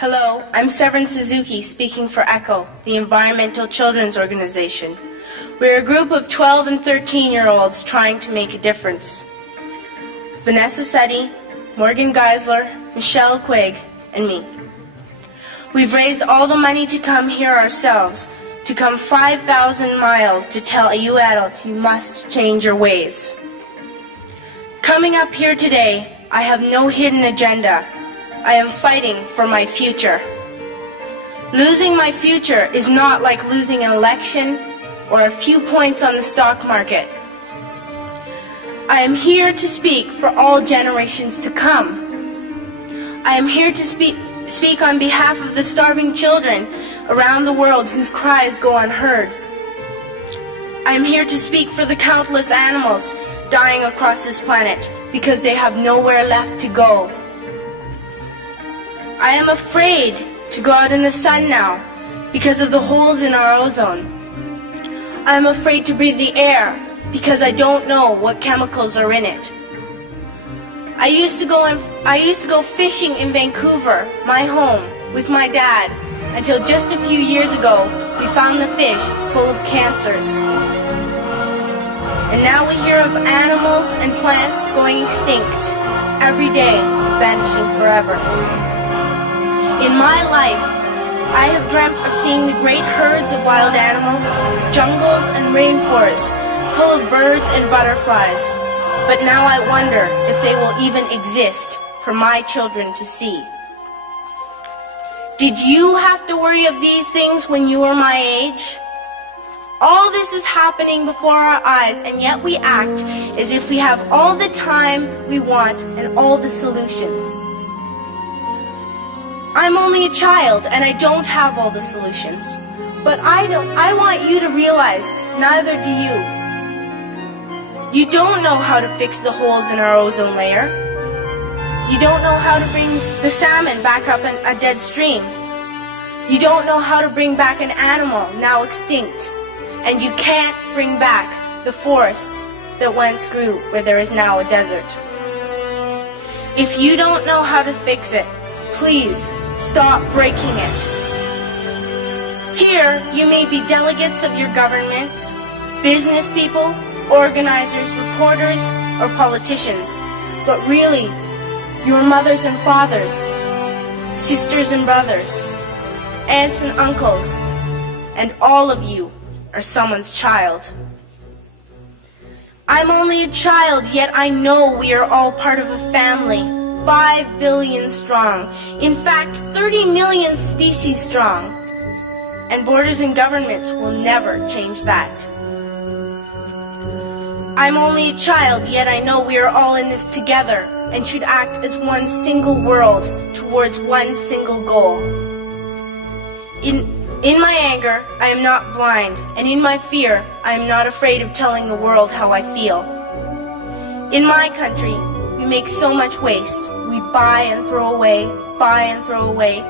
Hello, I'm Severin Suzuki speaking for ECHO, the Environmental Children's Organization. We're a group of 12 and 13-year-olds trying to make a difference. Vanessa Setti, Morgan Geisler, Michelle Quigg, and me. We've raised all the money to come here ourselves, to come 5,000 miles to tell you adults you must change your ways. Coming up here today, I have no hidden agenda. I am fighting for my future. Losing my future is not like losing an election or a few points on the stock market. I am here to speak for all generations to come. I am here to speak on behalf of the starving children around the world whose cries go unheard. I am here to speak for the countless animals dying across this planet because they have nowhere left to go. I am afraid to go out in the sun now because of the holes in our ozone. I am afraid to breathe the air because I don't know what chemicals are in it. I used to go fishing in Vancouver, my home, with my dad, until just a few years ago we found the fish full of cancers. And now we hear of animals and plants going extinct, every day vanishing forever. In my life, I have dreamt of seeing the great herds of wild animals, jungles and rainforests full of birds and butterflies. But now I wonder if they will even exist for my children to see. Did you have to worry of these things when you were my age? All this is happening before our eyes, and yet we act as if we have all the time we want and all the solutions. I'm only a child and I don't have all the solutions. But I want you to realize, neither do you. You don't know how to fix the holes in our ozone layer. You don't know how to bring the salmon back up a dead stream. You don't know how to bring back an animal now extinct. And you can't bring back the forest that once grew where there is now a desert. If you don't know how to fix it, please stop breaking it. Here, you may be delegates of your government, business people, organizers, reporters, or politicians, but really, your mothers and fathers, sisters and brothers, aunts and uncles, and all of you are someone's child. I'm only a child, yet I know we are all part of a family, 5 billion strong, in fact 30 million species strong, and borders and governments will never change that. I'm only a child, yet I know we are all in this together and should act as one single world towards one single goal. In my anger, I am not blind, and in my fear, I am not afraid of telling the world how I feel. In my country, we make so much waste. We buy and throw away, buy and throw away,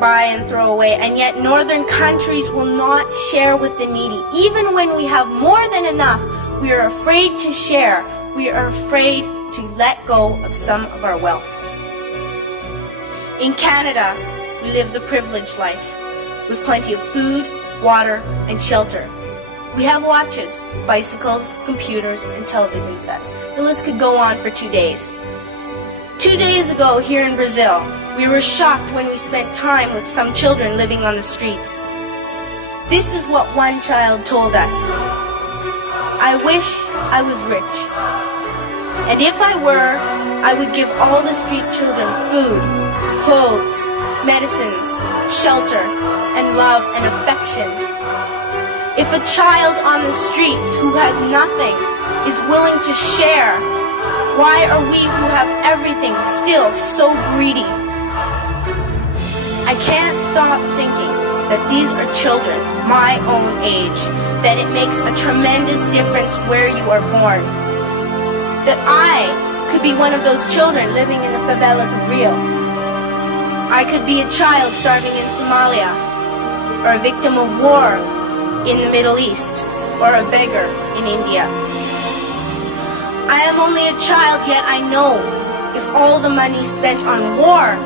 buy and throw away, and yet northern countries will not share with the needy. Even when we have more than enough, we are afraid to share. We are afraid to let go of some of our wealth. In Canada, we live the privileged life, with plenty of food, water, and shelter. We have watches, bicycles, computers, and television sets. The list could go on for 2 days. 2 days ago, here in Brazil, we were shocked when we spent time with some children living on the streets. This is what one child told us. I wish I was rich. And if I were, I would give all the street children food, clothes, medicines, shelter, and love and affection. If a child on the streets who has nothing is willing to share, why are we who have everything still so greedy? I can't stop thinking that these are children my own age, that it makes a tremendous difference where you are born. That I could be one of those children living in the favelas of Rio. I could be a child starving in Somalia, or a victim of war in the Middle East, or a beggar in India. I am only a child, yet I know if all the money spent on war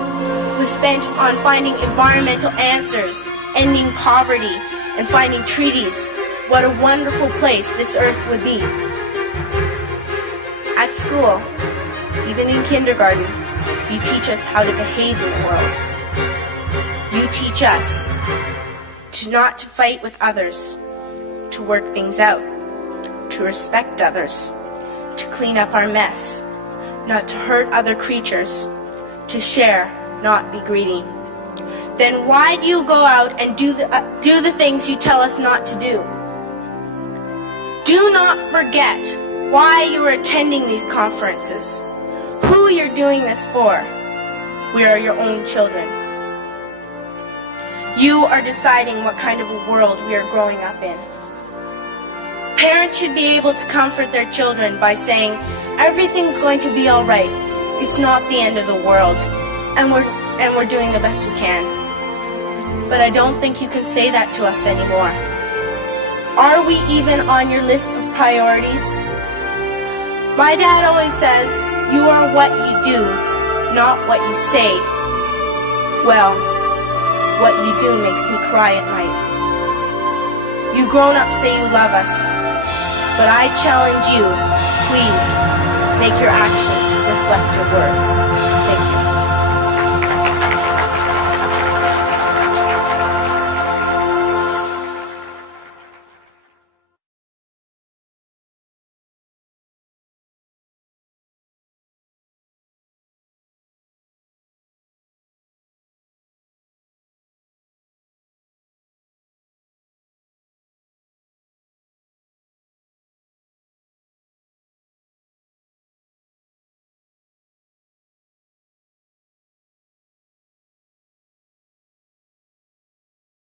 was spent on finding environmental answers, ending poverty, and finding treaties, what a wonderful place this earth would be. At school, even in kindergarten, you teach us how to behave in the world. You teach us to not to fight with others, to work things out, to respect others, to clean up our mess, not to hurt other creatures, to share, not be greedy. Then why do you go out and do the things you tell us not to do? Do not forget why you are attending these conferences, who you're doing this for. We are your own children. You are deciding what kind of a world we are growing up in. Parents should be able to comfort their children by saying, everything's going to be all right. It's not the end of the world, and we're doing the best we can. But I don't think you can say that to us anymore. Are we even on your list of priorities? My dad always says, you are what you do, not what you say. Well, what you do makes me cry at night. You grown-ups say you love us, but I challenge you, please, make your actions reflect your words.